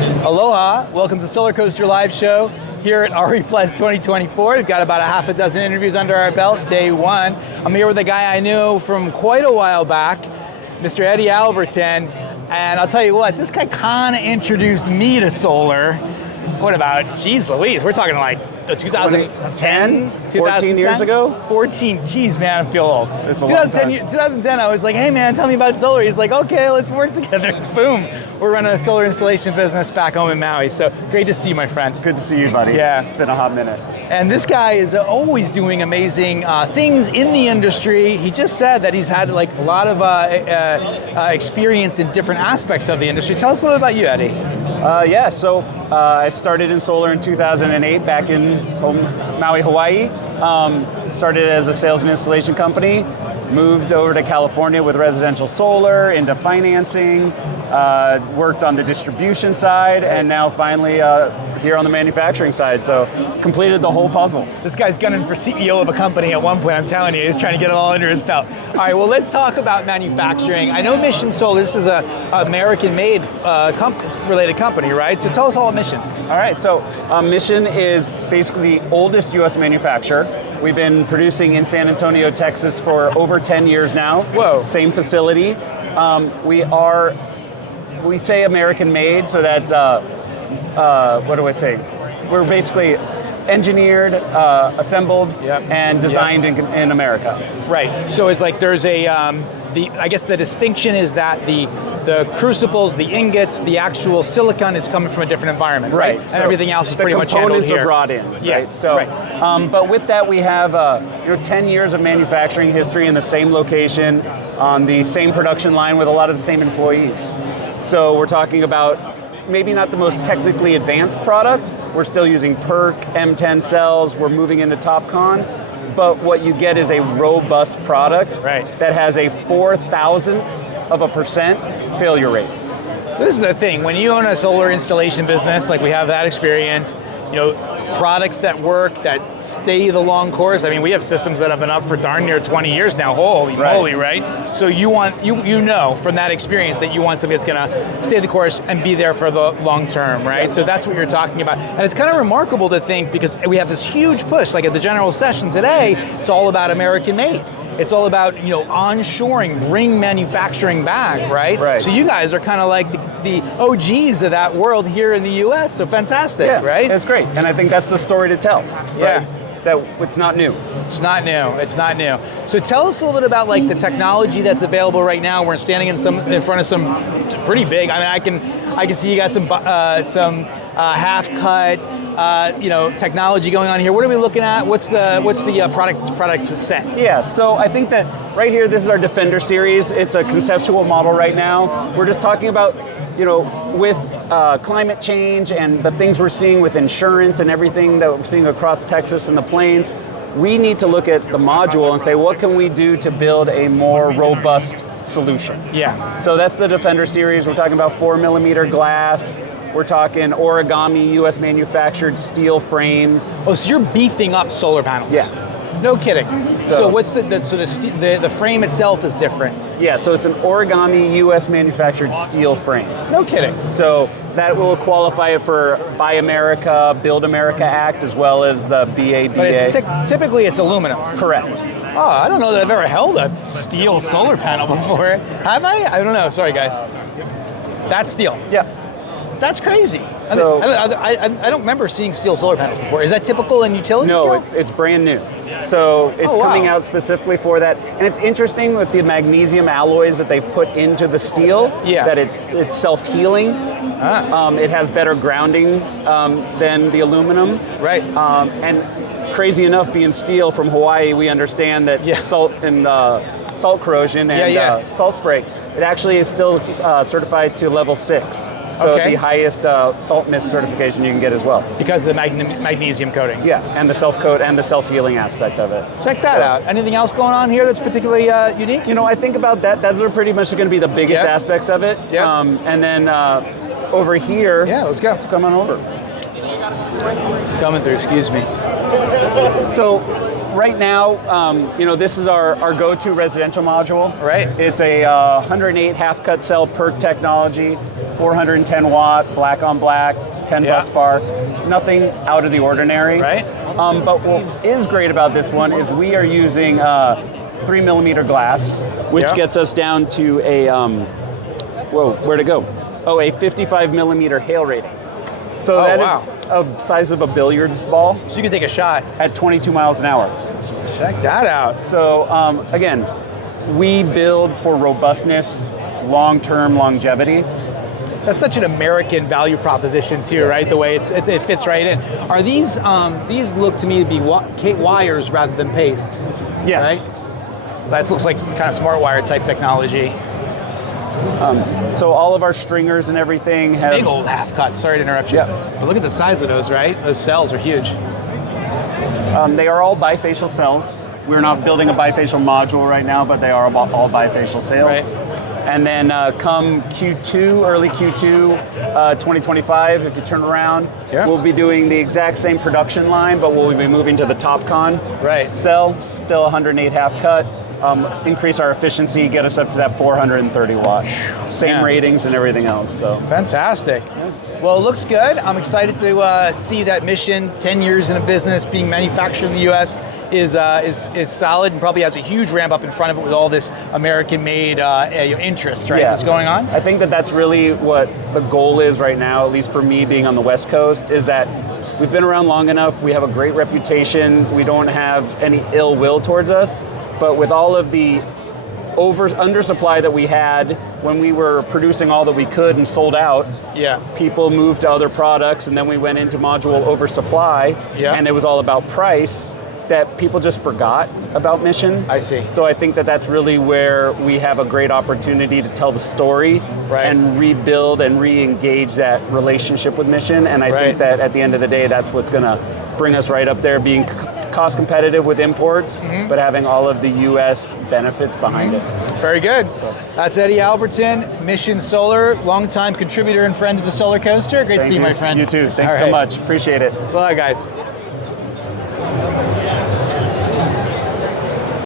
Aloha, welcome to the Solar Coaster Live Show here at RE Plus 2024. We've got about a half a dozen interviews under our belt, day one. I'm here with a guy I knew from quite a while back, Mr. Eddie Albertin, and I'll tell you what, this guy kind of introduced me to solar. What about, geez Louise, we're talking like 2010? 14 years ago? 14, geez man, I feel old. It's a long time. 2010, I was like, hey man, tell me about solar. He's like, okay, let's work together. Boom, we're running a solar installation business back home in Maui. So great to see you, my friend. Good to see you, buddy. Yeah. It's been a hot minute. And this guy is always doing amazing things in the industry. He just said that he's had like a lot of experience in different aspects of the industry. Tell us a little about you, Eddie. So I started in solar in 2008 back in Maui, Hawaii. Started as a sales and installation company, moved over to California with residential solar, into financing, worked on the distribution side, and now finally here on the manufacturing side. So completed the whole puzzle. This guy's gunning for CEO of a company at one point, I'm telling you. He's trying to get it all under his belt. All right, well, let's talk about manufacturing. I know Mission Solar, this is a American-made related company, right? So tell us all about Mission. All right, so Mission is basically the oldest U.S. manufacturer. We've been producing in San Antonio, Texas for over 10 years now. Whoa. Same facility. We say American made, so that's, what do I say? We're basically engineered, assembled, and designed in America. Right, so it's like there's I guess the distinction is that the crucibles, the ingots, the actual silicon is coming from a different environment, right? And so everything else is pretty much handled here. The components are brought in, right? So, but with that, we have 10 years of manufacturing history in the same location, on the same production line with a lot of the same employees. So we're talking about maybe not the most technically advanced product. We're still using PERC, M10 cells. We're moving into TOPCon. But what you get is a robust product that has a 0.004% failure rate. This is the thing, when you own a solar installation business, like we have that experience, products that work, that stay the long course. I mean, we have systems that have been up for darn near 20 years now, holy moly, right? So you know from that experience that you want something that's gonna stay the course and be there for the long term, right? So that's what you're talking about. And it's kind of remarkable to think, because we have this huge push, like at the general session today, it's all about American made. It's all about, onshoring, bring manufacturing back, right? So you guys are kind of like the OGs of that world here in the US, so fantastic, right? It's great, and I think that's the story to tell, right? That it's not new. It's not new, it's not new. So tell us a little bit about like the technology that's available right now. We're standing in front of some pretty big, I can see you got some half-cut, technology going on here. What are we looking at? What's the product set? Yeah, so I think that right here, this is our Defender series. It's a conceptual model right now. We're just talking about, with climate change and the things we're seeing with insurance and everything that we're seeing across Texas and the plains, we need to look at the module and say, what can we do to build a more robust solution? Yeah. So that's the Defender series. We're talking about 4mm glass. We're talking origami, U.S. manufactured steel frames. Oh, so you're beefing up solar panels? Yeah. No kidding. So what's the frame itself is different? Yeah, so it's an origami U.S. manufactured steel frame. No kidding. So that will qualify for Buy America, Build America Act, as well as the BABA. But typically it's aluminum. Correct. Oh, I don't know that I've ever held a steel solar panel before. Have I? I don't know. Sorry, guys. That's steel. Yeah. That's crazy. So I don't remember seeing steel solar panels before. Is that typical in utility scale? No, it's brand new. So it's coming out specifically for that. And it's interesting with the magnesium alloys that they've put into the steel, that it's self-healing. It has better grounding than the aluminum. Right. And crazy enough, being steel from Hawaii, we understand that salt and salt corrosion and salt spray, it actually is still certified to level 6. So the highest salt mist certification you can get as well. Because of the magnesium coating. Yeah, and the self-coat and the self-healing aspect of it. Check that out. Anything else going on here that's particularly unique? I think about that. Those are pretty much going to be the biggest aspects of it. Yeah. And then over here. Yeah, let's go. Let's come on over. Coming through, excuse me. So right now, this is our go-to residential module. Right. It's a 108 half-cut cell PERC technology, 410 watt, black on black, 10 bus bar. Nothing out of the ordinary. Right. But what is great about this one is we are using 3mm glass, which gets us down to a, where'd it go? Oh, a 55mm hail rating. So that is a size of a billiards ball. So you can take a shot at 22 miles an hour. Check that out. So again, we build for robustness, long-term longevity. That's such an American value proposition too, right? The way it fits right in. Are these look to me to be wires rather than paste? Yes. Right? That looks like kind of smart wire type technology. So all of our stringers and everything have big old half cut. Sorry to interrupt you. Yeah. But look at the size of those, right? Those cells are huge. They are all bifacial cells. We're not building a bifacial module right now, but they are all bifacial cells. Right. And then come Q2, early Q2, 2025, if you turn around, we'll be doing the exact same production line, but we'll be moving to the TopCon cell, still 108 half cut, increase our efficiency, get us up to that 430 watt. Same ratings and everything else. So fantastic. Well, it looks good. I'm excited to see that Mission, 10 years in a business, being manufactured in the U.S. is solid and probably has a huge ramp up in front of it with all this American-made interest, right, that's going on? I think that that's really what the goal is right now, at least for me being on the West Coast, is that we've been around long enough, we have a great reputation, we don't have any ill will towards us, but with all of the undersupply that we had when we were producing all that we could and sold out, people moved to other products, and then we went into module oversupply, and it was all about price, that people just forgot about Mission. I see. So I think that that's really where we have a great opportunity to tell the story and rebuild and re-engage that relationship with Mission, and I think that at the end of the day, that's what's gonna bring us right up there, being cost competitive with imports, but having all of the U.S. benefits behind it. Very good. That's Eddie Albertin, Mission Solar, longtime contributor and friend of the Solar Coaster. Great to see you, my friend. You too. Thanks so much. Appreciate it. Bye, guys.